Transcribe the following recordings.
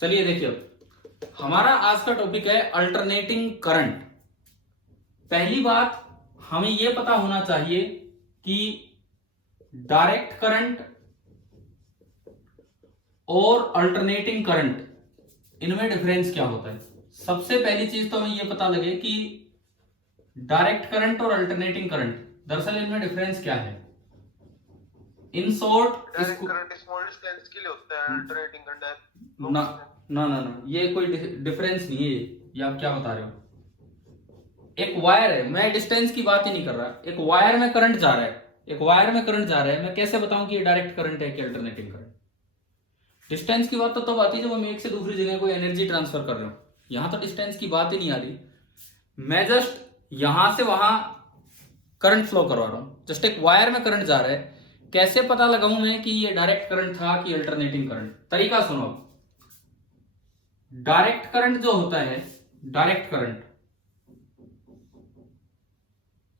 चलिए देखिए, हमारा आज का टॉपिक है अल्टरनेटिंग करंट। पहली बात हमें यह पता होना चाहिए कि डायरेक्ट करंट और अल्टरनेटिंग करंट, इनमें डिफरेंस क्या होता है। सबसे पहली चीज तो हमें यह पता लगे कि डायरेक्ट करंट और अल्टरनेटिंग करंट, दरअसल इनमें डिफरेंस क्या है। In short, direct current small distance के लिए होता है, अल्टरनेटिंग करंट ना ना ना ना, ये कोई डिफरेंस नहीं है। ये आप क्या बता रहे हो। एक वायर है, मैं डिस्टेंस की बात ही नहीं कर रहा। एक वायर में करंट जा रहा है, एक वायर में करंट जा रहा है, मैं कैसे बताऊं कि ये डायरेक्ट करंट है कि अल्टरनेटिंग करंट। डिस्टेंस की बात तो तब आती है जब हम एक से दूसरी जगह कोई एनर्जी ट्रांसफर कर रहे हो। यहां तो डिस्टेंस की बात ही नहीं आ रही। मैं जस्ट यहां से वहां करंट फ्लो करवा रहा हूं। जस्ट एक वायर में करंट जा रहा है, कैसे पता लगाऊं मैं कि ये डायरेक्ट करंट था कि अल्टरनेटिंग करंट। तरीका सुनो। डायरेक्ट करंट जो होता है, डायरेक्ट करंट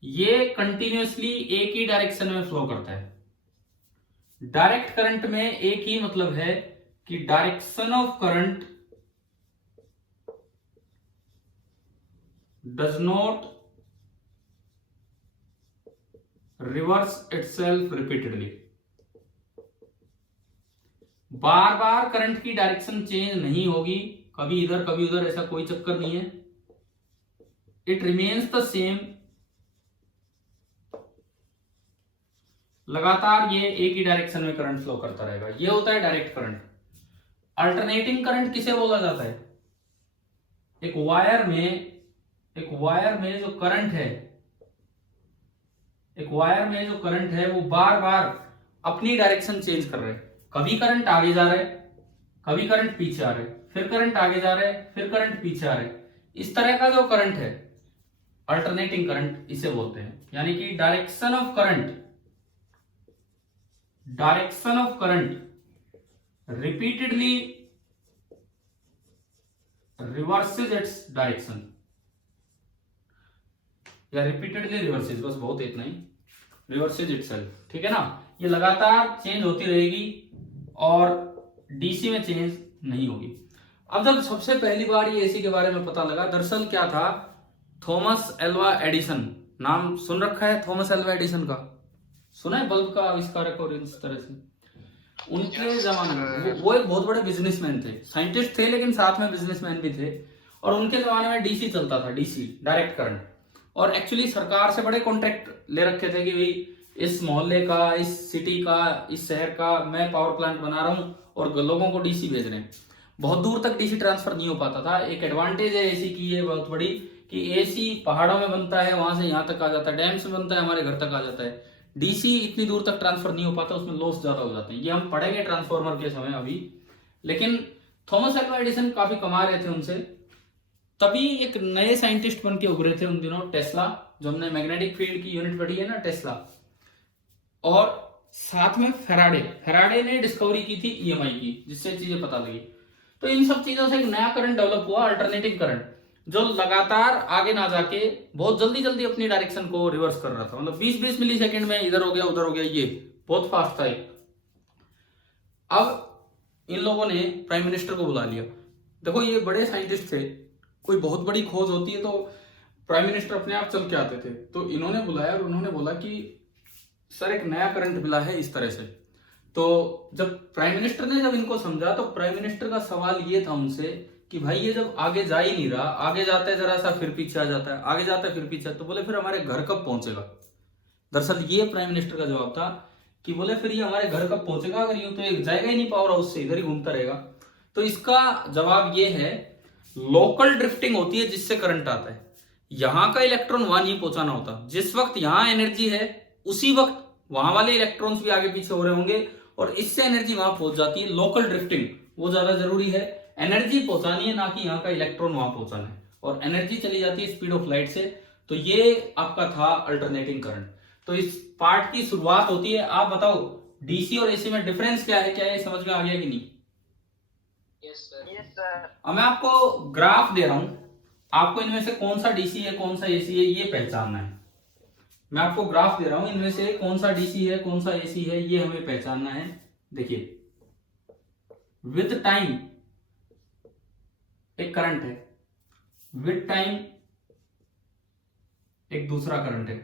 ये कंटिन्यूअसली एक ही डायरेक्शन में फ्लो करता है। डायरेक्ट करंट में एक ही मतलब है कि direction of current does not reverse itself repeatedly. Bar bar current की डायरेक्शन चेंज नहीं होगी, कभी इधर कभी उधर, ऐसा कोई चक्कर नहीं है। इट रिमेन्स द सेम, लगातार ये एक ही डायरेक्शन में करंट फ्लो करता रहेगा। ये होता है डायरेक्ट करंट। अल्टरनेटिंग करंट किसे बोला जाता है। एक वायर में जो करंट है, एक वायर में जो करंट है वो बार बार अपनी डायरेक्शन चेंज कर रहे हैं। कभी करंट आगे जा रहा है, कभी करंट पीछे आ रहा है, फिर करंट आगे जा रहा है, फिर करंट पीछे आ रहा है। इस तरह का जो करंट है अल्टरनेटिंग करंट इसे बोलते हैं। यानी कि direction of current repeatedly reverses its direction, या रिपीटेडली रिवर्सेस, बस बहुत इतना ही, रिवर्सेस इटसेल्फ। ठीक है ना। ये लगातार चेंज होती रहेगी और डीसी में चेंज नहीं होगी। अब जब सबसे पहली बार ये एसी के बारे में पता लगा, दरअसल क्या था, थॉमस एल्वा एडिसन, नाम सुन रखा है थॉमस एल्वा एडिसन का, सुना है, बल्ब का आविष्कारक और इस तरह से। उनके जमाने में वो एक बहुत बड़े बिजनेसमैन थे, साइंटिस्ट थे लेकिन साथ में बिजनेसमैन भी थे। और उनके जमाने में डीसी चलता था, डीसी डायरेक्ट करंट। और एक्चुअली सरकार से बड़े कॉन्ट्रैक्ट ले रखे थे कि भाई इस मोहल्ले का, इस सिटी का, इस शहर का मैं पावर प्लांट बना रहा हूँ और लोगों को डीसी भेज रहे हैं। बहुत दूर तक डीसी ट्रांसफर नहीं हो पाता था। एक एडवांटेज है एसी की ये बहुत बड़ी कि एसी पहाड़ों में बनता है, वहां से यहाँ तक आ जाता है, डैम से बनता है, हमारे घर तक आ जाता है। डीसी इतनी दूर तक ट्रांसफर नहीं हो पाता, उसमें लॉस ज्यादा हो जाते हैं। ये हम पढ़ेंगे ट्रांसफॉर्मर के समय अभी। लेकिन थॉमस एल्वा एडिसन काफी कमा रहे थे उनसे। तभी एक नए साइंटिस्ट बन के उभरे थे उन दिनों, टेस्ला, जो हमने मैग्नेटिक फील्ड की यूनिट पढ़ी है ना, टेस्ला। और साथ में फेराडे ने डिस्कवरी की थी ईएमआई की, जिससे चीजें पता लगी। तो इन सब चीजों से एक नया करंट डेवलप हुआ, अल्टरनेटिंग करंट, जो लगातार आगे ना जाके बहुत जल्दी जल्दी अपनी डायरेक्शन को रिवर्स कर रहा था। मतलब 20-20 मिली सेकेंड में इधर हो गया उधर हो गया, ये बहुत फास्ट था एक। अब इन लोगों ने प्राइम मिनिस्टर को बुला लिया। देखो ये बड़े साइंटिस्ट थे, कोई बहुत बड़ी खोज होती है तो प्राइम मिनिस्टर अपने आप चल के आते थे। तो इन्होंने बुलाया और उन्होंने बोला कि सर एक नया करंट मिला है इस तरह से। तो जब प्राइम मिनिस्टर ने जब इनको समझा, तो प्राइम मिनिस्टर का सवाल ये था उनसे कि भाई ये जब आगे जा ही नहीं रहा, आगे जाता है जरा सा फिर पीछे आ जाता है, आगे जाता है फिर पीछे, तो बोले फिर हमारे घर कब पहुंचेगा। दरअसल ये प्राइम मिनिस्टर का जवाब था कि बोले फिर ये हमारे घर कब पहुंचेगा, अगर यूं तो ये जाएगा ही नहीं पावर हाउस से, इधर ही घूमता रहेगा। तो इसका जवाब ये है, लोकल ड्रिफ्टिंग होती है जिससे करंट आता है। यहां का इलेक्ट्रॉन वहां नहीं पहुंचाना होता। जिस वक्त यहां एनर्जी है उसी वक्त वहां वाले इलेक्ट्रॉन्स भी आगे पीछे हो रहे होंगे और इससे एनर्जी वहां पहुंच जाती है। लोकल ड्रिफ्टिंग वो ज्यादा जरूरी है, एनर्जी पहुंचानी है, ना कि यहाँ का इलेक्ट्रॉन वहां पहुंचाना है। और एनर्जी चली जाती है स्पीड ऑफ लाइट से। तो ये आपका था अल्टरनेटिंग करंट। तो इस पार्ट की शुरुआत होती है। आप बताओ डीसी और एसी में डिफरेंस क्या है, क्या ये समझ में आ गया कि नहीं। Yes sir. अब मैं आपको ग्राफ दे रहा हूं, आपको इनमें से कौन सा डीसी है कौन सा एसी है ये पहचानना है। मैं आपको ग्राफ दे रहा हूं, इनमें से कौन सा डीसी है कौन सा एसी है ये हमें पहचानना है। देखिए विद टाइम एक करंट है, विद टाइम एक दूसरा करंट है।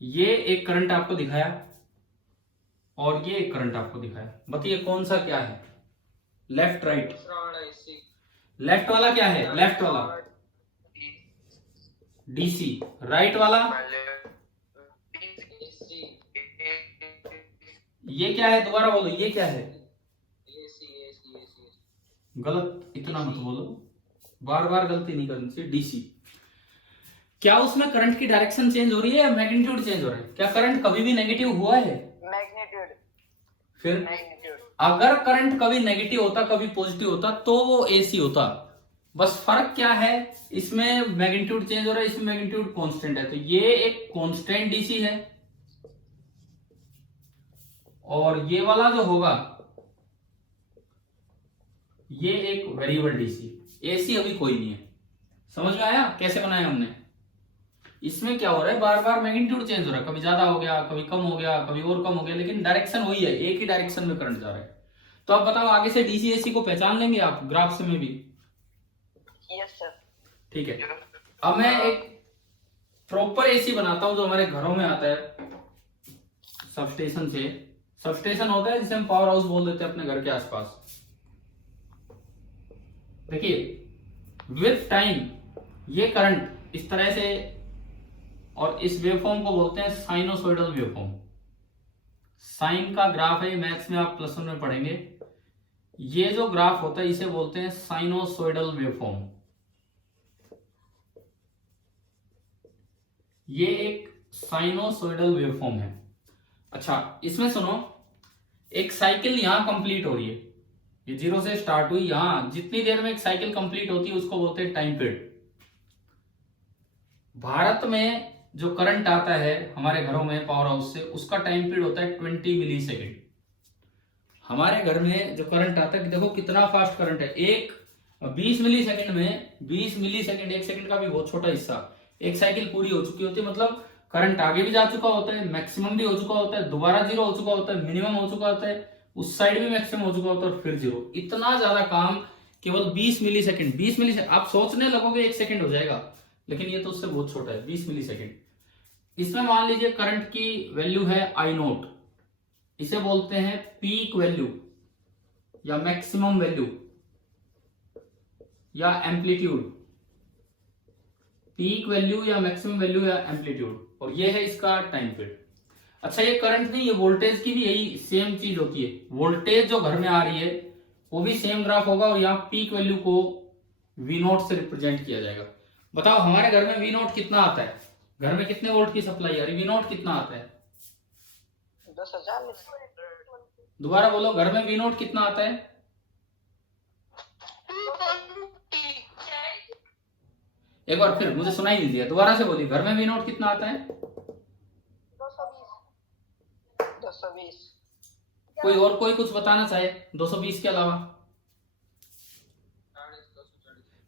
ये एक करंट आपको दिखाया और ये एक करंट आपको दिखाया, बताइए कौन सा क्या है? Left right? लेफ्ट वाला क्या है? लेफ्ट वाला डीसी, राइट वाला ये क्या है? दोबारा बोलो, ये क्या है? गलत इतना मत बोलो, बार बार गलती नहीं करनी चाहिए। डीसी। क्या उसमें करंट की डायरेक्शन चेंज हो रही है या मैग्नीट्यूड चेंज हो रहा है? क्या करंट कभी भी नेगेटिव हुआ है? मैग्नीट्यूड। फिर मैग्नीट्यूड। अगर करंट कभी नेगेटिव होता, कभी पॉजिटिव होता, तो वो एसी होता। बस फर्क क्या है, इसमें मैग्नीट्यूड चेंज हो रहा है, इसमें मैग्नीट्यूड कांस्टेंट है। तो ये एक कांस्टेंट डीसी है और ये वाला जो होगा ये एक वेरिएबल डीसी। एसी अभी कोई नहीं है। समझ में आया कैसे बनाया हमने? इसमें क्या हो रहा है, बार बार मैग्नीट्यूड चेंज हो रहा है, कभी ज्यादा हो गया, कभी कम हो गया, कभी और कम हो गया, लेकिन डायरेक्शन वही है, एक ही डायरेक्शन में करंट जा रहा है। तो अब बताओ आगे से डीसी एसी को पहचान लेंगे आप ग्राफ से में भी? Yes sir. ठीक है, अब मैं एक प्रॉपर एसी बनाता हूं जो हमारे घरों में आता है सबस्टेशन से। सबस्टेशन होता है जिसे हम पावर हाउस बोल देते हैं अपने घर के आसपास। देखिए विद टाइम ये करंट इस तरह से, और इस वेवफॉर्म को बोलते हैं साइनोसॉइडल वेवफॉर्म। साइन का ग्राफ है, मैथ्स में आप +1 में पढ़ेंगे। ये जो ग्राफ होता है इसे बोलते हैं साइनोसॉइडल वेवफॉर्म। ये एक साइनोसॉइडल वेवफॉर्म है। अच्छा इसमें सुनो, एक साइकिल यहां कंप्लीट हो रही है, ये 0 से स्टार्ट हुई, यहां जितनी देर में एक साइकिल कंप्लीट होती है उसको बोलते हैं टाइम पीरियड। भारत में जो करंट आता है हमारे घरों में पावर हाउस से, उसका टाइम पीरियड होता है 20 मिली सेकेंड। हमारे घर में जो करंट आता है, देखो कितना फास्ट करंट है, एक 20 मिली सेकेंड में, 20 मिली सेकेंड, एक सेकेंड का भी बहुत छोटा हिस्सा, एक साइकिल पूरी हो चुकी होती है। मतलब करंट आगे भी जा चुका होता है, मैक्सिमम भी हो चुका होता है, दोबारा 0 हो चुका होता है, मिनिमम हो चुका होता है, उस साइड भी मैक्सिमम हो चुका होता है और फिर 0। इतना ज्यादा काम केवल 20 मिली सेकेंड। 20 मिली सेकेंड आप सोचने लगोगे 1 सेकेंड हो जाएगा, लेकिन ये तो उससे बहुत छोटा है, 20 मिली सेकेंड। इसमें मान लीजिए करंट की वैल्यू है I0, इसे बोलते हैं पीक वैल्यू या मैक्सिमम वैल्यू या एम्पलीट्यूड। पीक वैल्यू या मैक्सिमम वैल्यू या एम्पलीट्यूड, और ये है इसका टाइम पीरियड। अच्छा ये करंट नहीं, ये वोल्टेज की भी यही सेम चीज होती है। वोल्टेज जो घर में आ रही है वो भी सेम ग्राफ होगा और यहाँ पीक वैल्यू को V0 से रिप्रेजेंट किया जाएगा। बताओ हमारे घर में V0 कितना आता है? घर में कितने वोल्ट की सप्लाई आ रही है? V0 कितना आता है? 10,000। दोबारा बोलो, घर में V0 कितना आता है? एक बार फिर, मुझे सुनाई नहीं दिया, दोबारा से बोलिए, घर में V0 कितना आता है? 220। कोई और कोई कुछ बताना चाहे 220 के अलावा?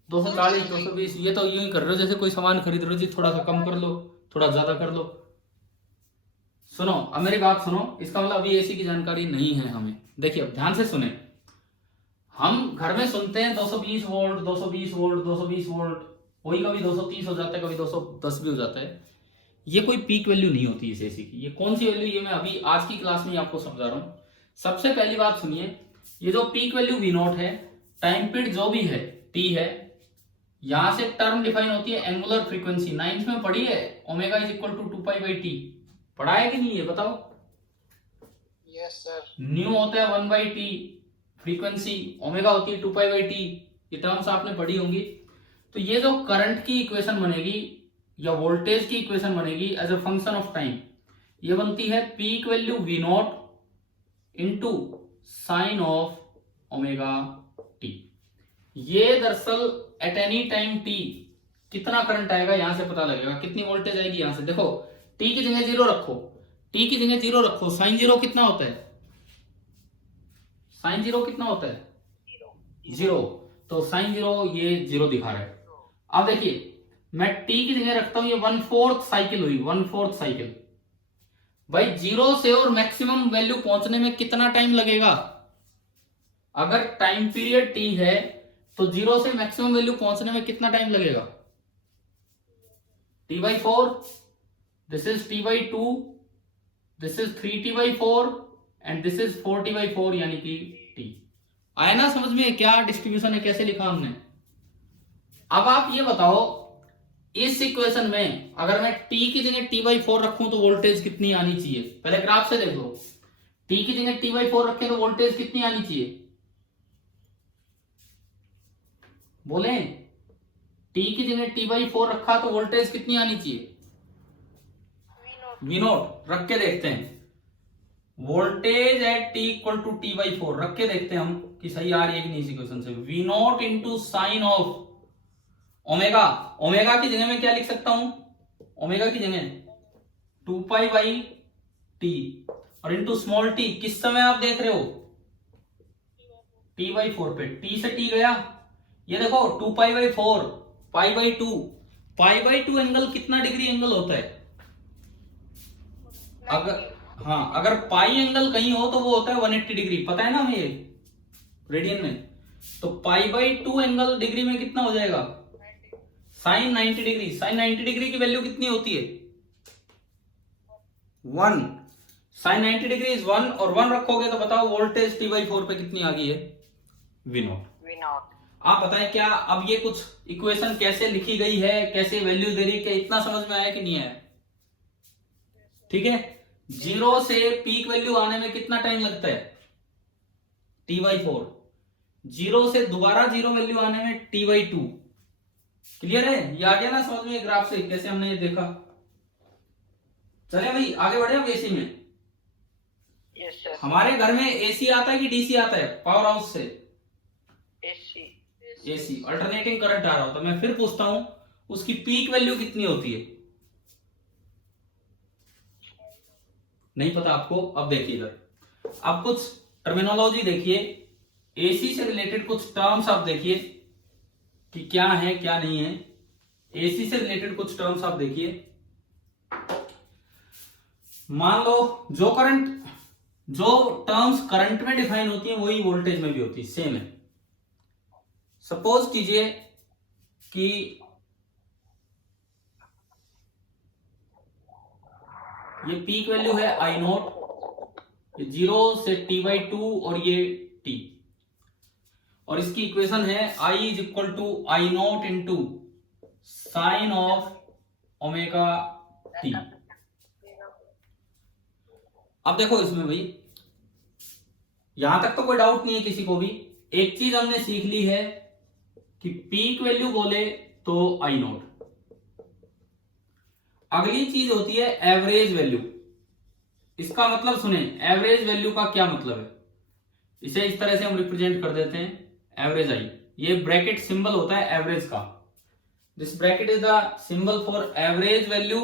240, 220, ये तो यूं ही कर रहे हो जैसे कोई सामान खरीद रहे हो जी, थोड़ा सा कम कर लो, थोड़ा ज्यादा कर लो। सुनो अब मेरी बात सुनो, इसका मतलब अभी एसी की जानकारी नहीं है हमें। देखिए अब ध्यान से सुने, हम घर में सुनते हैं 220 वोल्ट, 220 वोल्ट, 220 वोल्ट, कोई कभी 230 हो जाता है, कभी 210 भी हो जाता है। ये कोई पीक वैल्यू नहीं होती इस एसी की। ये कौन सी वैल्यू, ये मैं अभी आज की क्लास में आपको समझा रहा हूं। सबसे पहली बात सुनिए, ये जो पीक वैल्यू V0 है, टाइम पीरियड जो भी है T है, यहां से टर्म डिफाइन होती है एंगुलर फ्रीक्वेंसी। 9th में पढ़ी है, omega is equal to 2π/T, पढ़ा है कि नहीं है बताओ? Yes sir. न्यू होता है 1/T, फ्रीक्वेंसी ओमेगा होती है 2π/T, ये टर्म्स आपने पढ़ी होंगी। तो ये जो करंट की इक्वेशन बनेगी या वोल्टेज की इक्वेशन बनेगी as a function of time, ये बनती है peak value V0 into sine of omega t. ये दरअसल एट एनी टाइम t कितना करंट आएगा यहां से पता लगेगा, कितनी वोल्टेज आएगी यहां से। देखो t की जगह 0 रखो, t की जगह 0 रखो, साइन 0 कितना होता है? साइन 0 कितना होता है? 0। तो साइन 0 ये 0 दिखा रहा है। अब देखिए मैं t की जगह रखता हूं, ये 1/4 साइकिल हुई, 1/4 साइकिल। भाई 0 से और मैक्सिमम वैल्यू पहुंचने में कितना टाइम लगेगा? अगर टाइम पीरियड t है, तो 0 से मैक्सिमम वैल्यू पहुंचने में कितना टाइम लगेगा? t/4, this is t/2, this is 3t/4 and this is 4t/4 यानी कि t। आया ना समझ में क्या डिस्ट्रीब्यूशन है, कैसे लिखा हमने? अब आप ये बताओ इस इक्वेशन में अगर मैं t की जगह t/4 रखूं तो वोल्टेज कितनी आनी चाहिए? पहले ग्राफ से देख लो, t की जगह t/4 रखें तो वोल्टेज कितनी आनी चाहिए? बोले t की जगह t/4 रखा तो वोल्टेज कितनी आनी चाहिए? V नोट रख के देखते हैं, voltage at t equal to t/4 रख के देखते हैं हम कि सही आ रही है कि नहीं इस इक्वेशन से। V note into sine of omega, omega की जगह में क्या लिख सकता हूं? ओमेगा की जगह 2π/t और इंटू स्मॉल t किस समय आप देख रहे हो? t/4 पे। t से t गया, ये देखो 2π/4 π/2, π/2 एंगल कितना डिग्री एंगल होता है? अगर पाई एंगल कहीं हो तो वो होता है 180 डिग्री, पता है ना हमें ये रेडियन में। तो π/2 एंगल डिग्री में कितना हो जाएगा? Sine 90 degree. साइन 90 डिग्री की वैल्यू कितनी होती है? 1। साइन 90 डिग्री इज 1 और 1 रखोगे तो बताओ वोल्टेज t/4 पे कितनी आ गई है? V not. आप बताएं क्या अब ये कुछ इक्वेशन कैसे लिखी गई है, कैसे वैल्यू दे रही है, इतना समझ में आया कि नहीं आया? ठीक है, 0 से पीक वैल्यू आने में कितना टाइम लगता है? t/4। 0 से दोबारा 0 वैल्यू आने में t/2। क्लियर है? ये आ गया ना समझ में ग्राफ से कैसे हमने ये देखा? चले भाई आगे बढ़े हम एसी में। Yes sir. हमारे घर में एसी आता है कि डीसी आता है? पावर हाउस से एसी। एसी अल्टरनेटिंग करंट आ रहा होता है। मैं फिर पूछता हूं उसकी पीक वैल्यू कितनी होती है? नहीं पता आपको? अब देखिए इधर, अब कुछ टर्मिनोलॉजी देखिए, एसी से रिलेटेड कुछ टर्म्स आप देखिए कि क्या है क्या नहीं है। एसी से रिलेटेड कुछ टर्म्स आप देखिए। मान लो जो टर्म्स करंट में डिफाइन होती है वही वोल्टेज में भी होती है, सेम है। सपोज कीजिए कि ये पीक वैल्यू है आई नोट, 0 से t/2 और ये t, और इसकी इक्वेशन है I is equal to I naught into sine of omega t। अब देखो इसमें भाई यहां तक तो कोई डाउट नहीं है किसी को भी। एक चीज हमने सीख ली है कि पीक वैल्यू बोले तो आई नोट। अगली चीज होती है एवरेज वैल्यू। इसका मतलब सुने, एवरेज वैल्यू का क्या मतलब है? इसे इस तरह से हम रिप्रेजेंट कर देते हैं, एवरेज आई। ये ब्रैकेट सिंबल होता है एवरेज का। This bracket is the symbol for average value,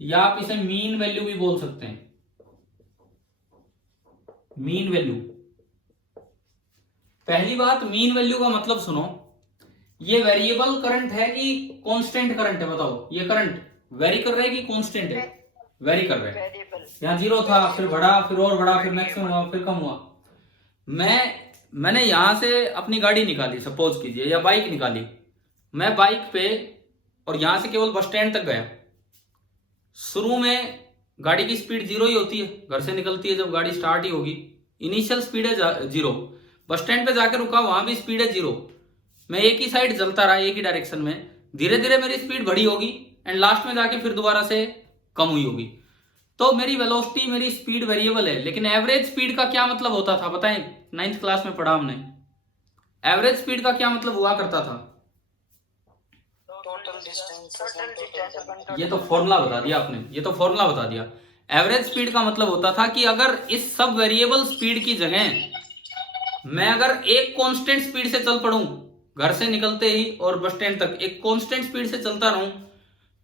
या आप इसे मीन वैल्यू भी बोल सकते हैं। मीन वैल्यू, पहली बात मीन वैल्यू का मतलब सुनो, ये वेरिएबल करंट है कि कांस्टेंट करंट है? बताओ, ये करंट वेरी कर रहा है कि कांस्टेंट है? वेरी कर रहा है। यहां 0 था, फिर बढ़ा, फिर और बढ़ा, फिर मैक्सिमम हुआ, फिर कम हुआ। मैंने यहां से अपनी गाड़ी निकाली सपोज कीजिए, या बाइक निकाली, मैं बाइक पे और यहां से केवल बस स्टैंड तक गया। शुरू में गाड़ी की स्पीड 0 ही होती है, घर से निकलती है जब गाड़ी स्टार्ट ही होगी, इनिशियल स्पीड है 0। बस स्टैंड पे जाकर रुका, वहां भी स्पीड है 0। मैं एक ही साइड चलता रहा, एक ही डायरेक्शन में, धीरे धीरे मेरी स्पीड बढ़ी होगी एंड लास्ट में जाके फिर दोबारा से कम हुई होगी। तो मेरी वेलोसिटी, मेरी स्पीड वेरिएबल है। लेकिन एवरेज स्पीड का क्या मतलब होता था बताएं? 9th क्लास में पढ़ा हमने। एवरेज स्पीड का क्या मतलब हुआ करता था? Total distance. ये तो फॉर्मूला बता दिया आपने, ये तो फॉर्मूला बता दिया। एवरेज स्पीड का मतलब होता था कि अगर इस सब वेरिएबल स्पीड की जगह मैं अगर एक कांस्टेंट स्पीड से चल पड़ूं, घर से निकलते ही और बस स्टैंड तक एक कांस्टेंट स्पीड से चलता रहूं,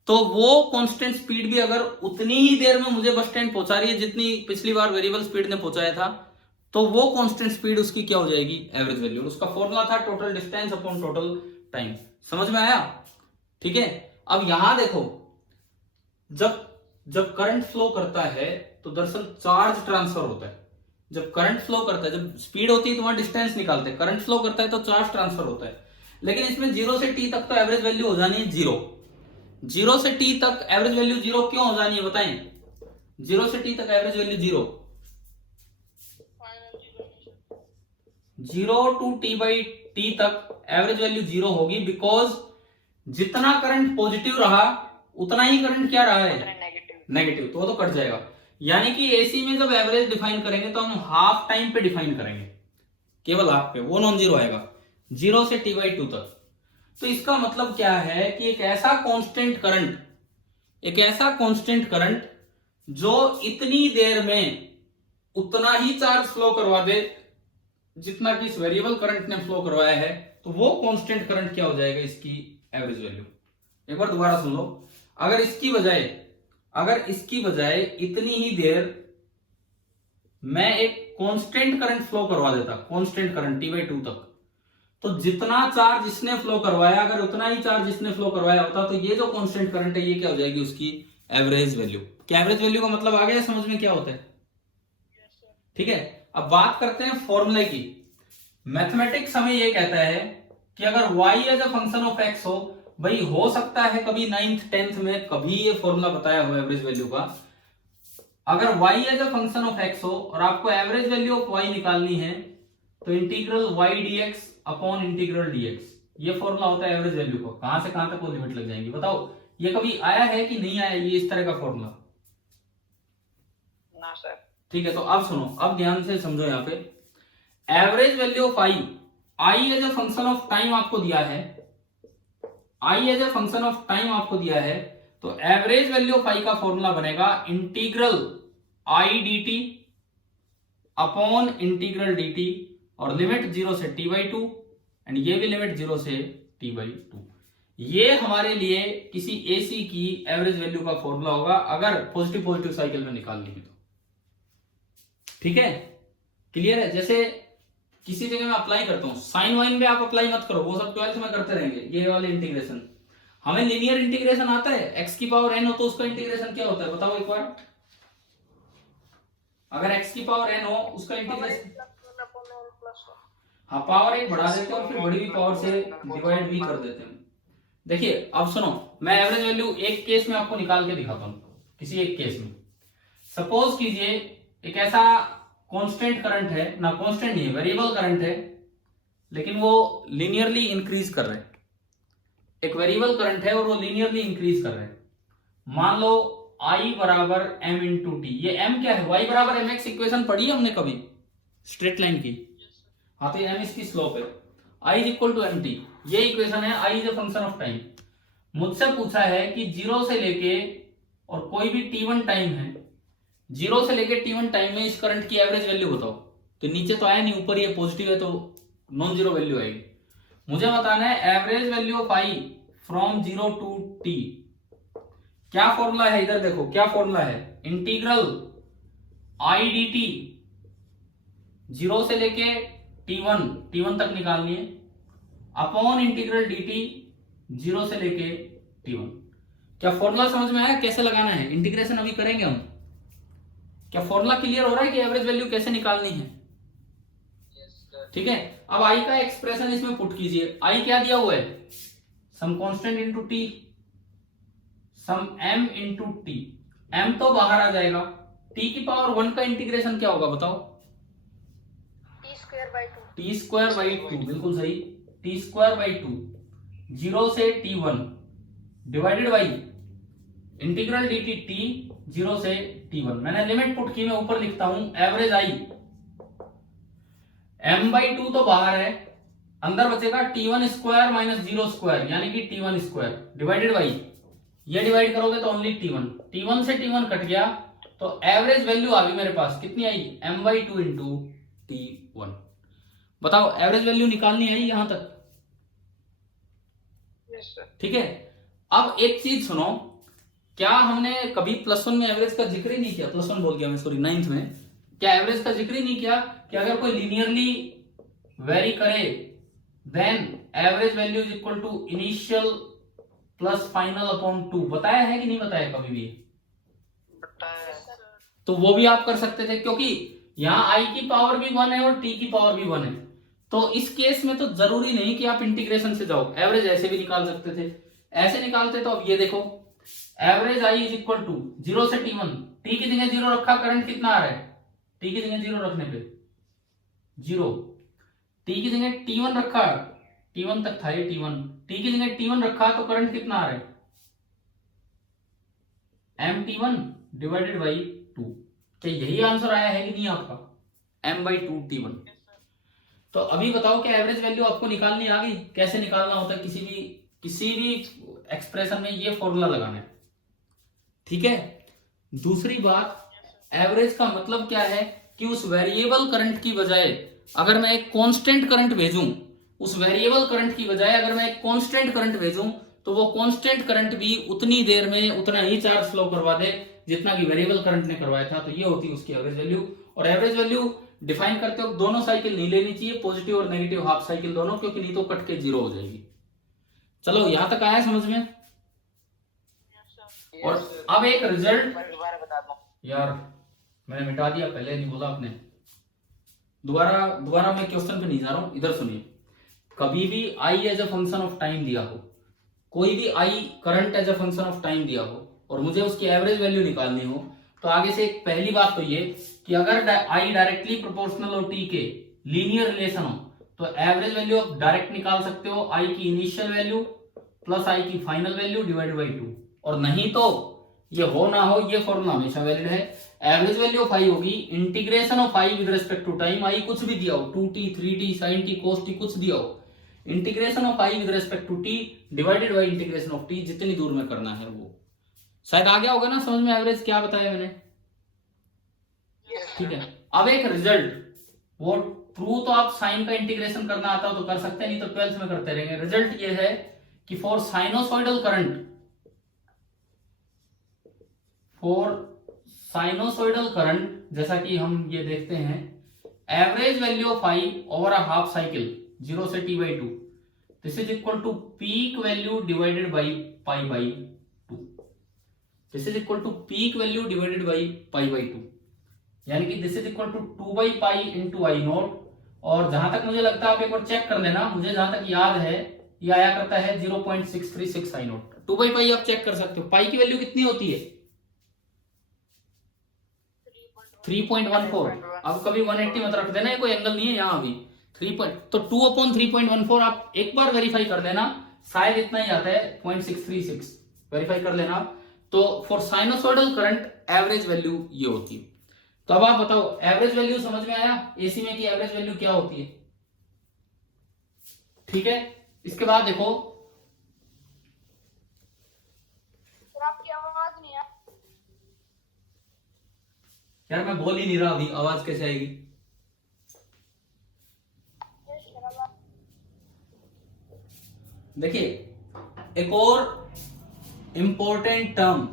तो वो कांस्टेंट स्पीड भी अगर उतनी ही देर में मुझे बस स्टैंड पहुंचा रही है जितनी पिछली बार वेरिएबल स्पीड ने पहुंचाया था, तो वो कांस्टेंट स्पीड उसकी क्या हो जाएगी? Average value. उसका फॉर्मूला था total distance upon total time. समझ में आया? ठीक है। अब यहां देखो, जब करंट फ्लो करता है तो दरअसल चार्ज ट्रांसफर होता है। जब करंट फ्लो करता है, जब स्पीड होती है तो वहां डिस्टेंस निकालते हैं, करंट फ्लो करता है तो चार्ज ट्रांसफर होता है। लेकिन इसमें 0 से t तक तो एवरेज वैल्यू हो जानी है 0। 0 से t तक एवरेज वैल्यू 0 क्यों हो जानी है बताएं? 0 से t तक average value 0, 0 to t by t तक एवरेज वैल्यू 0 होगी, बिकॉज जितना करंट पॉजिटिव रहा उतना ही करंट क्या रहा है? नेगेटिव। नेगेटिव, तो वो तो कट जाएगा। यानी कि एसी में जब एवरेज डिफाइन करेंगे तो हम हाफ टाइम पे डिफाइन करेंगे, केवल हाफ पे, वो नॉन जीरो आएगा 0 से t बाई 2 तक। तो इसका मतलब क्या है कि एक ऐसा कांस्टेंट करंट जो इतनी देर में उतना ही चार्ज फ्लो करवा दे जितना कि इस वेरिएबल करंट ने फ्लो करवाया है, तो वो कांस्टेंट करंट क्या हो जाएगा? इसकी एवरेज वैल्यू। एक बार दोबारा सुन लो, अगर इसकी बजाय इतनी ही देर मैं एक कांस्टेंट करंट फ्लो करवा देता, कांस्टेंट करंट t बाई 2 तक, तो जितना चार्ज इसने फ्लो करवाया, अगर उतना ही चार्ज इसने फ्लो करवाया होता, तो ये जो कांस्टेंट करंट है ये क्या हो जाएगी? उसकी एवरेज वैल्यू। क्या एवरेज वैल्यू का मतलब आ गया समझ में क्या होता है? ठीक है, अब बात करते हैं फॉर्मूले की। मैथमेटिक्स हमें ये कहता है कि अगर y as a function of x हो, भाई हो सकता है कभी 9th 10th में कभी ये फॉर्मूला बताया हो एवरेज वैल्यू का, अगर y as a function of x हो और आपको एवरेज वैल्यू ऑफ y निकालनी है, तो integral y dx upon integral dx, ये फॉर्मूला होता है एवरेज वैल्यू का। कहां से कहां तक वो लिमिट लग जाएंगी बताओ? ये कभी आया है कि नहीं आया ये इस तरह का फॉर्मूला? ना सर। ठीक है, तो अब सुनो, अब ध्यान से समझो। यहाँ पे average value of I as a function of time आपको दिया है, I as a function of time आपको दिया है, तो एवरेज वैल्यू ऑफ आई का फॉर्मूला बनेगा integral I D T upon integral D T, और लिमिट 0 से t बाई 2 एंड ये भी लिमिट 0 से t बाई 2। ये हमारे लिए किसी एसी की एवरेज वैल्यू का फॉर्मूला होगा अगर पॉजिटिव पॉजिटिव साइकिल में निकालनी है तो। ठीक है, क्लियर है? जैसे किसी जगह मैं अप्लाई करता हूं, साइन वाइन में आप अप्लाई मत करो, वो सब 12th में करते रहेंगे। ये वाले इंटीग्रेशन, हमें लीनियर इंटीग्रेशन आता है, x की पावर n हो तो उसका इंटीग्रेशन क्या होता है बताओ एक बार? अगर x की पावर n हो उसका इंटीग्रेशन, हाँ, पावर एक बढ़ा देते हैं और फिर बड़ी हुई पावर से डिवाइड भी कर देते हैं। देखिए अब सुनो, मैं एवरेज वैल्यू एक केस में आपको निकाल के दिखाता हूं, किसी एक केस में। सपोज कीजिए एक ऐसा कांस्टेंट करंट है, ना कांस्टेंट नहीं है, वेरिएबल करंट है, लेकिन वो लीनियरली इंक्रीज कर रहे हैं। एक वेरिएबल करंट है और वो लीनियरली इंक्रीज कर रहे हैं। मान लो I बराबर m इंटू टी। ये m क्या है? y बराबर mx इक्वेशन पढ़ी है हमने कभी स्ट्रेट लाइन की? हाँ, तो ये m इसकी स्लोप है, I is equal to mt, ये इक्वेशन है। I is a function of time. मुझसे पूछा है कि 0 से लेके और कोई भी t1 टाइम है, 0 से लेके t1 टाइम में इस करंट की एवरेज वैल्यू बताओ। तो नीचे तो आया नहीं, ऊपर ये पॉजिटिव है तो नॉन जीरो वैल्यू आएगी। मुझे बताना है average value of I from 0 to t। क्या फॉर्मूला है? इधर देखो क्या फॉर्मूला है, इंटीग्रल आई डी टी 0 से लेके t1 तक निकालनी है, अपॉन इंटीग्रल डी टी 0 से लेके t1। क्या फॉर्मूला समझ में आया कैसे लगाना है? इंटीग्रेशन अभी करेंगे हम। क्या फॉर्मूला क्लियर हो रहा है कि एवरेज वैल्यू कैसे निकालनी है? ठीक है, अब आई का एक्सप्रेशन इसमें पुट कीजिए। आई क्या दिया हुआ है? सम कांस्टेंट इनटू टी, सम m इंटू टी। m तो बाहर आ जाएगा, t की पावर 1 का इंटीग्रेशन क्या होगा बताओ? t square by 2। t square by 2, बिल्कुल सही, t स्क्वायर बाई 2 0 से t1 divided by integral dt t 0 से t1। मैंने लिमिट पुट की, मैं ऊपर लिखता हूं एवरेज आई m बाई 2 तो बाहर है, अंदर बचेगा t1 स्क्वायर माइनस 0 स्क्वायर यानी कि t1 स्क्वायर डिवाइडेड बाई, ये डिवाइड करोगे तो ओनली t1 से t1 कट गया, तो एवरेज वैल्यू आ गई मेरे पास, कितनी आई? m by 2 into t1। बताओ एवरेज वैल्यू निकालनी है यहां तक? ठीक है, अब एक चीज सुनो, क्या हमने कभी +1 में एवरेज का जिक्र ही नहीं किया? +1 बोल गया मैं, सॉरी, 9th में क्या एवरेज का जिक्र ही नहीं किया कि अगर कोई लीनियरली वेरी करे then average value is equal to initial plus final upon 2? बताया है कि नहीं बताया कभी भी? तो वो भी आप कर सकते थे, क्योंकि यहाँ i की पावर भी 1 है और t की पावर भी 1 है, तो इस केस में तो जरूरी नहीं कि आप इंटीग्रेशन से जाओ, एवरेज ऐसे भी निकाल सकते थे, ऐसे निकालते तो अब ये देखो average I is equal to 0 से T1, टी की जगह 0 रखा, करंट कितना आ रहा है, टी की जगह 0 रखने पे 0, टी की जगह T1 रखा, T1 तक था ये T1, टी की जगह T1 रखा तो करंट कितना आ रहा है MT1 डिवाइडेड बाई 2। क्या यही आंसर आया है कि नहीं आपका, M/2 T1। तो अभी बताओ क्या एवरेज वैल्यू आपको निकालनी आ गई, कैसे निकालना होता है किसी भी एक्सप्रेशन में ये फॉर्मूला लगाना है, ठीक है। दूसरी बात, एवरेज का मतलब क्या है कि उस वेरिएबल करंट की बजाय अगर मैं एक कांस्टेंट करंट भेजूं, उस वेरिएबल करंट की बजाय अगर मैं एक कांस्टेंट करंट भेजूं तो वो कांस्टेंट करंट भी उतनी देर में उतना ही चार्ज फ्लो करवा दे जितना कि वेरिएबल करंट ने करवाया था, तो ये होती है उसकी एवरेज वैल्यू। और एवरेज वैल्यू डिफाइन करते हो दोनों साइकिल नहीं लेनी चाहिए, पॉजिटिव और नेगेटिव हाफ साइकिल दोनों, क्योंकि नहीं तो कट के 0 हो जाएगी। चलो यहां तक आया समझ में। और अब एक रिजल्ट, यार मैंने मिटा दिया, पहले नहीं बोला आपने, दोबारा मैं क्वेश्चन पे नहीं जा रहा हूं, इधर सुनिए। कभी भी I as a function of time दिया हो, कोई भी I current as a function of time दिया हो और मुझे उसकी एवरेज वैल्यू निकालनी हो, तो आगे से एक पहली बात तो ये कि अगर आई डायरेक्टली प्रोपोर्शनल हो टी के, लीनियर रिलेशन हो, तो एवरेज वैल्यू आप डायरेक्ट निकाल सकते हो, आई की इनिशियल वैल्यू प्लस आई की फाइनल वैल्यू डिवाइडेड बाई 2। और नहीं तो ये हो ना हो, ये फॉर्मूला हमेशा वैलिड है। एवरेज वैल्यू ऑफ आई होगी integration of I with respect to time, I कुछ भी दिया हो, 2t 3t sin t cos t कुछ दिया हो, integration of I with respect to t divided by integration of t, जितनी दूर में करना है वो। शायद आ गया होगा ना समझ में एवरेज क्या बताया मैंने, ठीक है। अब एक रिजल्ट, वो ट्रू तो आप साइन का इंटीग्रेशन करना आता हो तो कर सकते हैं, नहीं तो 12th में करते रहेंगे। रिजल्ट ये है कि फॉर साइनोसॉइडल करंट, जैसा कि हम ये देखते हैं, average value of I over a half cycle 0 से T/2, this is equal to peak value divided by π/2, this is equal to peak value divided by π/2, यानी कि this is equal to 2/π into I naught. और जहां तक मुझे लगता है आप एक बार चेक कर लेना, मुझे जहां तक याद है ये आया करता है 0.636 आई नॉट। 2/π आप चेक कर सकते हो, पाई की वैल्यू कितनी होती है 3.14। अब कभी 180 मत रख देना, कोई एंगल नहीं है यहाँ अभी, 3 तो 2/3.14 आप एक बार वेरीफाई कर लेना, शायद इतना ही आता है 0.636, वेरीफाई कर लेना। तो for sinusoidal current average value ये होती है। तो अब आप बताओ एवरेज वैल्यू समझ में आया एसी में की एवरेज वैल्यू क्या होती है, ठीक है। इसके बाद देखो, आपकी आवाज नहीं आ, यार मैं बोल ही नहीं रहा अभी, आवाज कैसे आएगी। देखिए एक और इंपॉर्टेंट टर्म,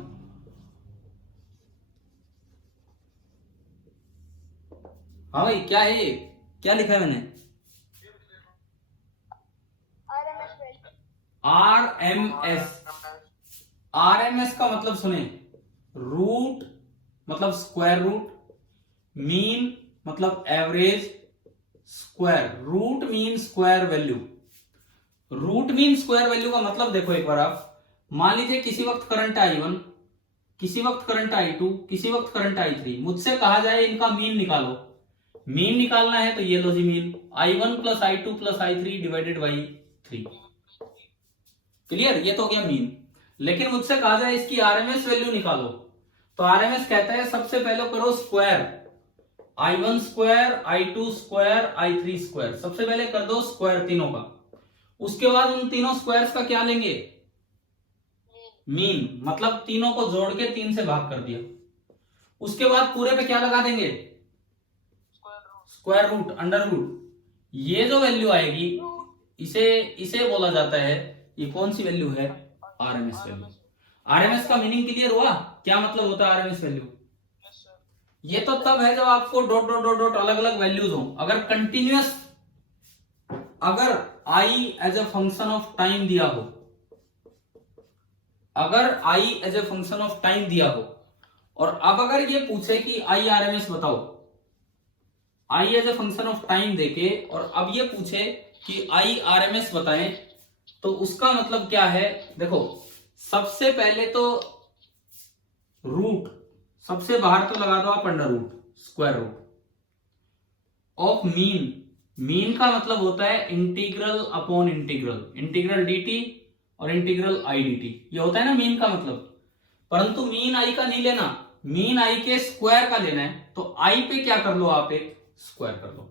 हाँ भाई क्या है ये, क्या लिखा है मैंने, RMS। RMS का मतलब सुने, रूट मतलब स्क्वायर रूट, मीन मतलब average, square root mean square value. Root mean square value का मतलब देखो एक बार आप, मान लीजिए किसी वक्त करंट I1, किसी वक्त करंट I2, किसी वक्त करंट I3, मुझसे कहा जाए इनका मीन निकालो, मीन निकालना है तो ये लो जी mean, I1 plus I2 plus I3 divided by 3, clear, ये तो हो गया मीन। लेकिन मुझसे कहा जाए इसकी आरएमएस वैल्यू निकालो, तो आरएमएस कहता है सबसे पहले करो square, I1 square, I2 square, I3 square, सबसे पहले कर दो स्क्वायर तीनों का। उसके बाद उन तीनों स्क्वायर्स का क्या लेंगे, मीन, मतलब तीनों को जोड़ के 3 से भाग कर दिया। उसके बाद पूरे पे क्या लगा देंगे, स्क्वायर रूट, अंडर रूट। ये जो वैल्यू आएगी इसे बोला जाता है, ये कौन सी वैल्यू है, आरएमएस वैल्यू। आरएमएस का मीनिंग क्लियर हुआ, क्या मतलब होता है आरएमएस वैल्यू। ये तो तब है जब आपको डॉट डॉट डॉट डॉट अलग अलग वैल्यूज हो। अगर कंटिन्यूअस, अगर I as a function of time दिया हो, अगर I as a function of time दिया हो, और अब अगर ये पूछे कि आई आरएमएस बताओ, I as a function of time देके और अब ये पूछे कि आई आरएमएस बताएं, तो उसका मतलब क्या है? देखो सबसे पहले तो रूट, सबसे बाहर तो लगा दो आप under root, square root of mean. Mean का मतलब होता है integral upon integral, integral dt और इंटीग्रल आई dt, ये होता है ना मीन का मतलब। परंतु मीन आई का नहीं लेना, मीन आई के स्क्वायर का लेना है। तो आई पे क्या कर लो आप, एक स्क्वायर कर लो।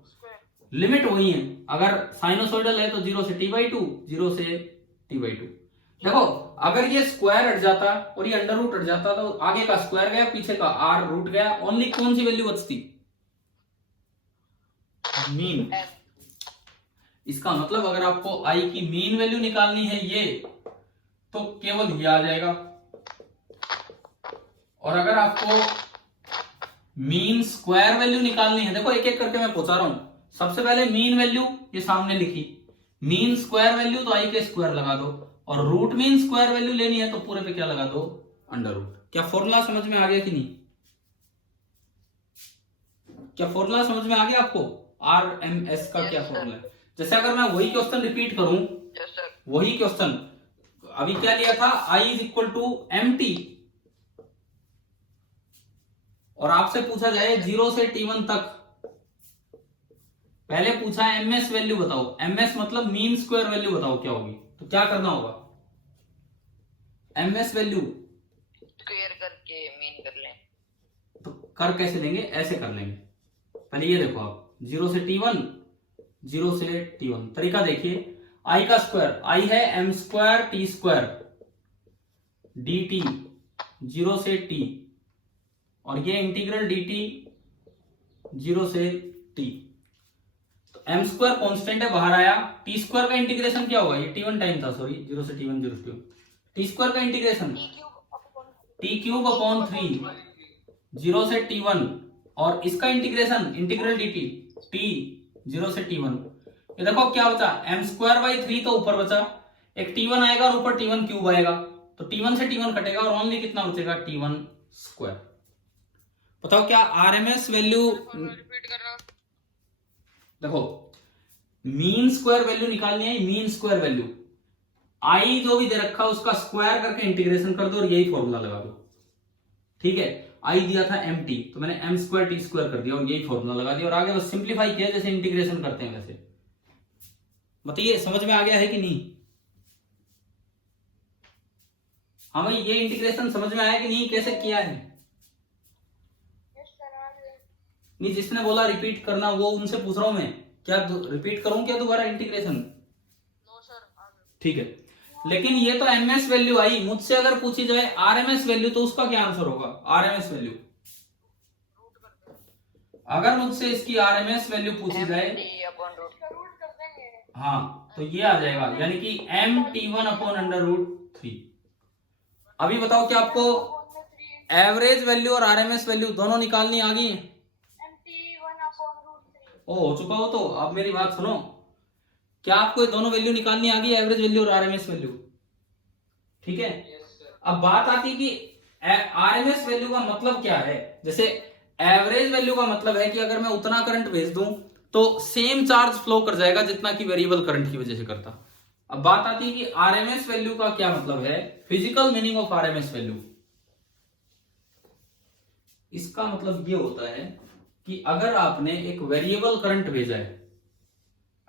लिमिट वही है, अगर साइनोसॉइडल है तो 0 से t/2, 0 से t/2। देखो अगर ये स्क्वायर हट जाता और ये अंडर रूट हट जाता तो आगे का स्क्वायर गया, पीछे का r रूट गया, ओनली कौन सी वैल्यू बचती? मीन। इसका मतलब अगर आपको i की मीन वैल्यू निकालनी है ये, तो केवल ये आ जाएगा। और अगर आपको मीन स्क्वायर वैल्यू निकालनी है, देखो एक एक करके मैं पूछा रहा हूं। सबसे पहले मीन वैल्यू ये सामने लिखी, मीन स्क्वायर वैल्यू तो आई के स्क्वायर लगा दो, और रूट मीन स्क्वायर वैल्यू लेनी है तो पूरे पे क्या लगा दो, अंडर रूट। क्या फॉर्मूला समझ में आ गया कि नहीं? क्या फॉर्मूला समझ में आ गया आपको? आरएमएस का क्या फॉर्मूला है? जैसे अगर मैं वही क्वेश्चन रिपीट करूं, वही क्वेश्चन अभी क्या लिया था, I is equal to M T, और आपसे पूछा जाए 0 से t1 तक, पहले पूछा है एमएस वैल्यू बताओ, एमएस मतलब मीन स्क्वायर वैल्यू बताओ क्या होगी, तो क्या करना होगा? एमएस वैल्यू स्क्वायर करके मीन कर लें। तो कर कैसे लेंगे? ऐसे कर लेंगे। पहले ये देखो आप 0 से t1, 0 से t1, तरीका देखिए। आई का स्क्वायर, आई है m square T square dt 0 से t, और ये इंटीग्रल dt 0 से t। तो m स्क्वायर कांस्टेंट है, बाहर आया। t स्क्वायर का इंटीग्रेशन क्या होगा? ये t1 टाइम था, सॉरी 0 से t1, 0 से t1। t स्क्वायर का इंटीग्रेशन t क्यूब अपॉन 3, 0 से t1, और इसका इंटीग्रेशन इंटीग्रल dt t 0 से t1। ये देखो क्या बचा, m स्क्वायर बाई 3 तो ऊपर बचा, एक t1 आएगा और ऊपर t1 क्यूब आएगा, तो t1 से t1 कटेगा और ओनली कितना बचेगा, t1 स्क्वायर। बताओ क्या आरएमएस वैल्यू? रिपीट करना। देखो मीन स्क्वायर वैल्यू निकालनी है, मीन स्क्वायर वैल्यू आई जो भी दे रखा है उसका स्क्वायर करके इंटीग्रेशन कर दो और यही फॉर्मूला लगा दो। ठीक है, आई दिया था एम टी, तो मैंने एम स्क्वायर टी स्क्वायर कर दिया और यही फॉर्मूला लगा दिया, और आगे बस सिंप्लीफाई किया जैसे इंटीग्रेशन करते हैं वैसे। बताइए समझ में आ गया है कि नहीं? हाँ भाई, ये इंटीग्रेशन समझ में आया कि नहीं, कैसे किया है? नहीं, जिसने बोला रिपीट करना वो उनसे पूछ रहा हूं मैं, क्या रिपीट करूं क्या दोबारा इंटीग्रेशन? No sir. ठीक है, लेकिन ये तो एमएस वैल्यू आई, मुझसे अगर पूछी जाए आरएमएस वैल्यू तो उसका क्या आंसर होगा? आरएमएस वैल्यू, अगर मुझसे इसकी आरएमएस वैल्यू पूछी जाए, हाँ, तो ये आ जाएगा, यानी कि M t1 upon under root 3। अभी बताओ क्या आपको एवरेज वैल्यू और आरएमएस वैल्यू दोनों निकालनी आ गई? ओ हो चुका हो, तो अब मेरी बात सुनो, क्या आपको ये दोनों वैल्यू निकालनी आ गई, एवरेज वैल्यू और आरएमएस वैल्यू? ठीक है, अब बात आती कि आरएमएस वैल्यू का मतलब क्या है। जैसे एवरेज वैल्यू का मतलब है कि अगर मैं उतना करंट भेज दूं तो सेम चार्ज फ्लो कर जाएगा जितना कि वेरिएबल करंट की वजह से करता। अब बात आती है कि आरएमएस वैल्यू का क्या मतलब है, physical meaning of RMS value. इसका मतलब ये होता है कि अगर आपने एक वेरिएबल करंट भेजा है,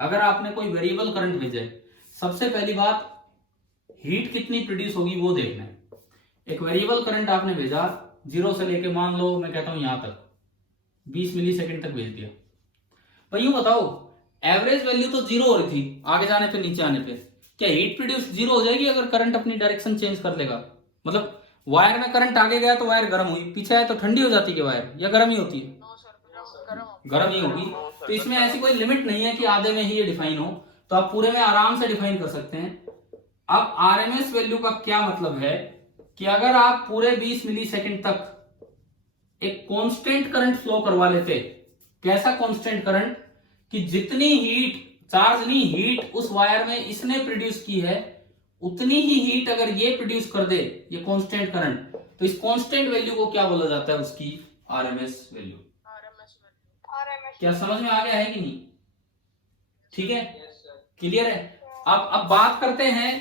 अगर आपने कोई वेरिएबल करंट भेजा है, सबसे पहली बात हीट कितनी प्रोड्यूस होगी वो देखना है। एक वेरिएबल करंट आपने भेजा 0 से लेके मान लो मैं कहता हूं यहां तक 20 मिली सेकेंड तक भेज दिया, भाई यूं बताओ एवरेज वैल्यू तो 0 हो रही थी, आगे जाने पे नीचे आने पे क्या हीट प्रोड्यूस 0 हो जाएगी अगर करंट अपनी डायरेक्शन चेंज कर लेगा? मतलब वायर में करंट आगे गया तो वायर गर्म हुई, पीछे आया तो ठंडी हो जाती है वायर, या गर्म ही होती है? गर्म ही होगी। तो इसमें ऐसी कोई लिमिट नहीं है कि आधे में ही ये डिफाइन हो, तो आप पूरे में आराम से डिफाइन कर सकते हैं। अब आरएमएस वैल्यू का क्या मतलब है कि अगर आप पूरे 20 मिली सेकेंड तक एक कांस्टेंट करंट फ्लो करवा लेते, कैसा कांस्टेंट करंट कि जितनी हीट, चार्ज नहीं हीट उस वायर में इसने प्रोड्यूस की है उतनी ही हीट अगर ये प्रोड्यूस कर दे, ये कांस्टेंट करंट, तो इस कांस्टेंट वैल्यू को क्या बोला जाता है? उसकी आरएमएस वैल्यू। आरएमएस क्या समझ में आ गया है कि नहीं? ठीक है, क्लियर है। अब बात करते हैं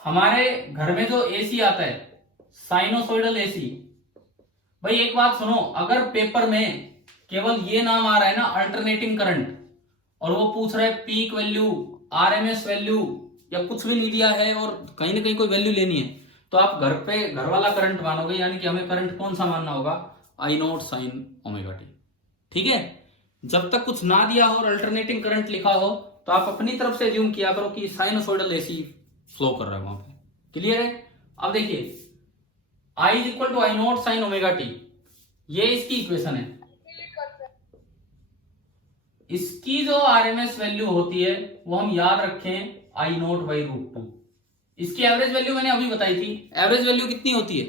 हमारे घर में जो एसी आता है, साइनोसॉइडल एसी। भाई एक बात सुनो, अगर पेपर में केवल ये नाम आ रहा है ना, अल्टरनेटिंग करंट, और वो पूछ रहा है पीक वैल्यू, आरएमएस वैल्यू, या कुछ भी नहीं दिया है और कहीं ना कहीं कोई वैल्यू लेनी है, तो आप घर पे घर वाला करंट मानोगे, यानी कि हमें करंट कौन सा मानना होगा? आई नॉट साइन ओमेगा टी। ठीक है, जब तक कुछ ना दिया हो और अल्टरनेटिंग करंट लिखा हो तो आप अपनी तरफ से एज्यूम किया करो कि साइनोसॉइडल एसी फ्लो कर रहा है वहां पे। क्लियर है? अब देखिए I is equal to I naught sine omega t, ये इसकी इक्वेशन है। इसकी जो आरएमएस वैल्यू होती है वो हम याद रखें आई नॉट बाई रूट टू। इसकी एवरेज वैल्यू मैंने अभी बताई थी, एवरेज वैल्यू कितनी होती है?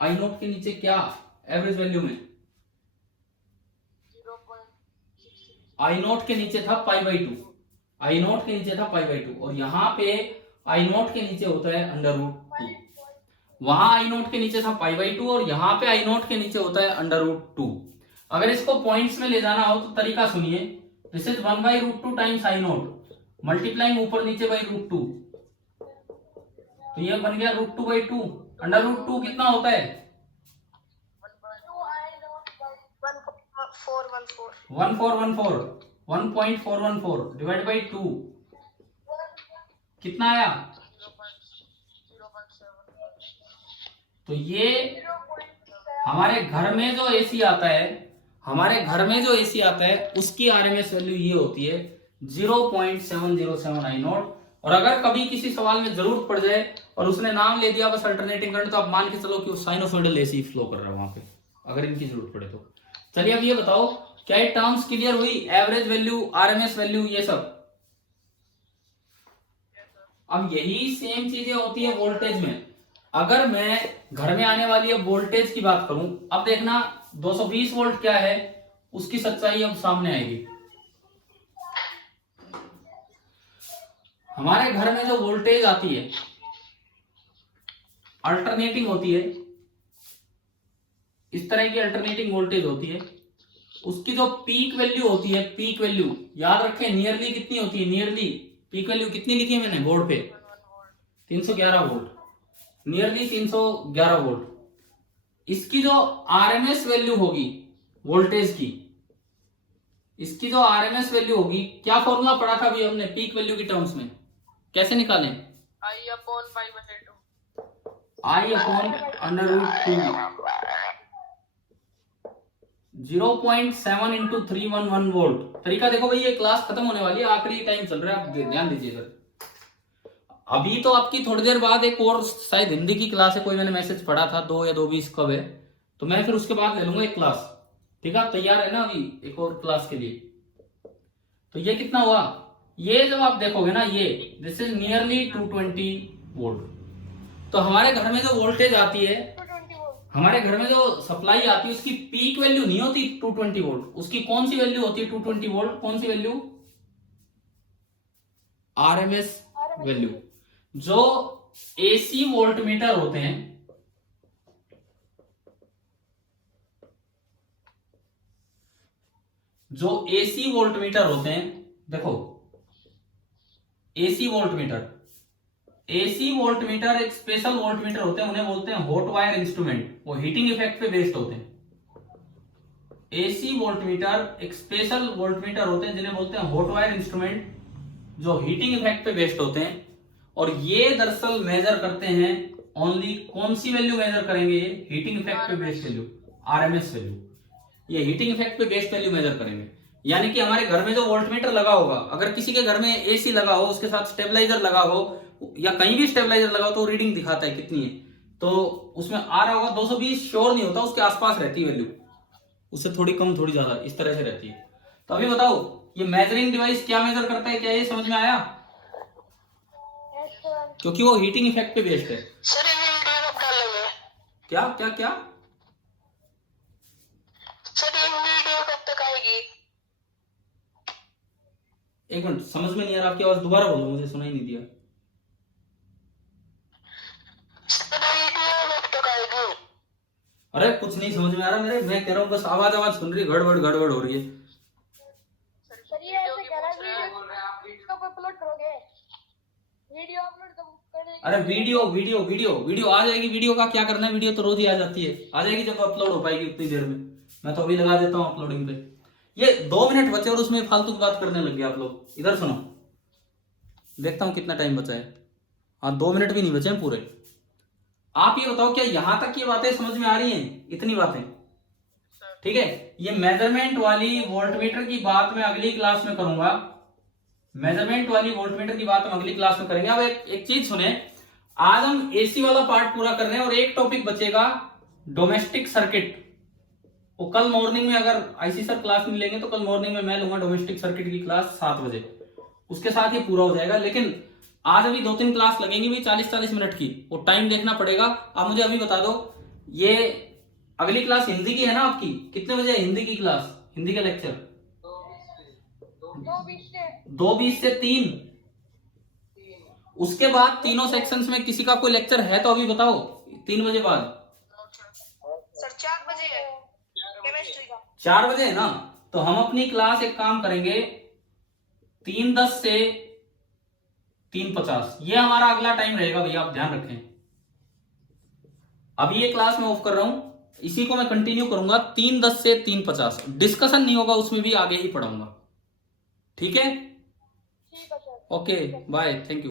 आई नॉट के नीचे क्या एवरेज वैल्यू में? आई नॉट के नीचे था पाई बाई टू, आई नॉट के नीचे था पाई बाई टू, और यहां पे आई नॉट के नीचे होता है अंडर रूट टू। वहां आई नॉट के नीचे था पाई बाई टू और यहां पे आई नॉट के नीचे होता है अंडर रूट टू। अगर इसको पॉइंट्स में ले जाना हो तो तरीका सुनिए, this is 1 by root two times I not multiplying ऊपर नीचे बाई रूट टू, तो ये बन गया root two by two. Under root two कितना होता है? 1.414 डिवाइड बाई टू, कितना आया? तो ये हमारे घर में जो एसी आता है, हमारे घर में जो एसी आता है उसकी आरएमएस वैल्यू ये होती है 0.707 आई नॉट। और अगर कभी किसी सवाल में जरूरत पड़ जाए और उसने नाम ले दिया बस अल्टरनेटिंग करंट, तो आप मान के चलो कि वो साइनोसॉइडल एसी फ्लो कर रहा है वहां पे, अगर इनकी जरूरत पड़े तो। चलिए अब ये बताओ, क्या ये टर्म्स क्लियर हुई? एवरेज वैल्यू, आरएमएस वैल्यू, ये सब। अब यही सेम चीजें होती है वोल्टेज में। अगर मैं घर में आने वाली अब वोल्टेज की बात करूं, अब देखना 220 वोल्ट क्या है, उसकी सच्चाई अब सामने आएगी। हमारे घर में जो वोल्टेज आती है अल्टरनेटिंग होती है, इस तरह की अल्टरनेटिंग वोल्टेज होती है। उसकी जो पीक वैल्यू होती है, पीक वैल्यू याद रखें, नियरली कितनी होती है? नियरली पीक वैल्यू कितनी लिखी है मैंने बोर्ड पे? 311 वोल्ट, नियरली 311 वोल्ट। इसकी जो आरएमएस वैल्यू होगी वोल्टेज की, इसकी जो आरएमएस वैल्यू होगी, क्या फॉर्मूला पढ़ा था अभी हमने पीक वैल्यू की टर्म्स में? कैसे निकालें? I upon pi by two, I upon under root two, 0.7 into 311 volt. तरीका देखो भाई, ये क्लास खत्म होने वाली है, आखिरी टाइम चल रहा है, आप ध्यान दीजिएगा। अभी तो आपकी थोड़ी देर बाद एक और शायद हिंदी की क्लास है, कोई मैंने मैसेज पढ़ा था 2 या 2:20 कब है, तो मैं फिर उसके बाद ले लूंगा एक क्लास। ठीक है, आप तैयार है ना अभी एक और क्लास के लिए? तो ये कितना हुआ? ये जब आप देखोगे ना, ये दिस इज नियरली 220 वोल्ट। तो हमारे घर में जो वोल्टेज आती है, हमारे घर में जो सप्लाई आती है, उसकी पीक वैल्यू नहीं होती 220 वोल्ट, उसकी कौन सी वैल्यू होती है? 220 वोल्ट कौन सी वैल्यू? RMS value. जो एसी वोल्ट मीटर होते हैं, जो एसी वोल्ट मीटर होते हैं, देखो AC volt meter, AC volt meter एक स्पेशल वोल्ट मीटर होते हैं, उन्हें बोलते हैं हॉट वायर इंस्ट्रूमेंट, वो हीटिंग इफेक्ट पे बेस्ड होते हैं। एसी वोल्ट मीटर एक स्पेशल वोल्ट मीटर होते हैं जिन्हें बोलते हैं हॉट वायर इंस्ट्रूमेंट, जो हीटिंग इफेक्ट पे बेस्ड होते हैं। और ये दरअसल मेजर करते हैं ओनली कौन सी वैल्यू मेजर करेंगे? हीटिंग इफेक्ट पे बेस्ड वैल्यू, आरएमएस वैल्यू। ये हीटिंग इफेक्ट पे बेस्ड वैल्यू मेजर करेंगे। यानी कि हमारे घर में जो वोल्ट मीटर लगा होगा, अगर किसी के घर में एसी लगा हो, उसके साथ स्टेबलाइजर लगा हो, या कहीं भी स्टेबलाइजर लगा हो, तो रीडिंग दिखाता है कितनी है, तो उसमें आ रहा होगा 220, श्योर नहीं होता, उसके आसपास रहती है वैल्यू, उससे थोड़ी कम थोड़ी ज्यादा इस तरह से रहती है। तो अभी बताओ ये मेजरिंग डिवाइस क्या मेजर करता है? क्या ये समझ में आया? क्योंकि वो हीटिंग इफेक्ट पे बेस्ड है। सर ये वीडियो कब डालेंगे? क्या क्या क्या? सर ये वीडियो कब तक आएगी? एक मिनट, समझ में नहीं आ रहा, आपकी आवाज दोबारा बोलो, मुझे सुनाई नहीं दिया। सर वीडियो कब तक आएगी? अरे कुछ नहीं समझ में आ रहा मेरे, मैं कह रहा हूँ बस आवाज सुन रही है, गड़बड़ हो रही है। सर ये ऐसे कह रहा है वीडियो कब अपलोड करोगे? वीडियो अपलोड कब करेंगे? अरे वीडियो आ जाएगी। वीडियो का क्या करना है, वीडियो तो रोज ही आ जाती है, आ जाएगी जब अपलोड हो पाएगी उतनी देर में। मैं तो अभी लगा देता हूँ अपलोडिंग पे। ये 2 मिनट बचे और उसमें फालतू की बात करने लग गए आप लोग। इधर सुनो, देखता हूँ कितना टाइम बचा है। हाँ 2 मिनट भी नहीं बचे हैं पूरे। आप ये बताओ क्या यहां तक ये बातें समझ में आ रही हैं, इतनी बातें? ठीक है, ये मेजरमेंट वाली वोल्टमीटर की बात मैं अगली क्लास में करूंगा। मेजरमेंट वाली वोल्टमीटर की बात हम अगली क्लास में करेंगे। अब एक चीज सुने, आज हम एसी वाला पार्ट पूरा कर रहे हैं और एक टॉपिक बचेगा डोमेस्टिक सर्किट। वो कल मॉर्निंग में, अगर आईसी सर क्लास नहीं लेंगे तो कल मॉर्निंग में मैं लूंगा डोमेस्टिक सर्किट की क्लास 7 बजे, उसके साथ ही पूरा हो जाएगा। लेकिन आज अभी 2-3 क्लास लगेंगी भी 40-40 मिनट की, वो टाइम देखना पड़ेगा। आप मुझे अभी बता दो, ये अगली क्लास हिंदी की है ना आपकी? कितने बजे है हिंदी की क्लास, हिंदी का लेक्चर? 2:20 से 3। उसके बाद तीनों सेक्शंस में किसी का कोई लेक्चर है तो अभी बताओ, 3 बजे बाद। सर 4 बजे है केमिस्ट्री का। 4 बजे है ना, तो हम अपनी क्लास एक काम करेंगे 3:10 से 3:50, ये हमारा अगला टाइम रहेगा भैया, आप ध्यान रखें। अभी ये क्लास मैं ऑफ कर रहा हूं, इसी को मैं कंटिन्यू करूंगा 3:10 से 3:50। डिस्कशन नहीं होगा उसमें, भी आगे ही पढ़ाऊंगा। ठीक है, ठीक है sir. Okay bye, thank you.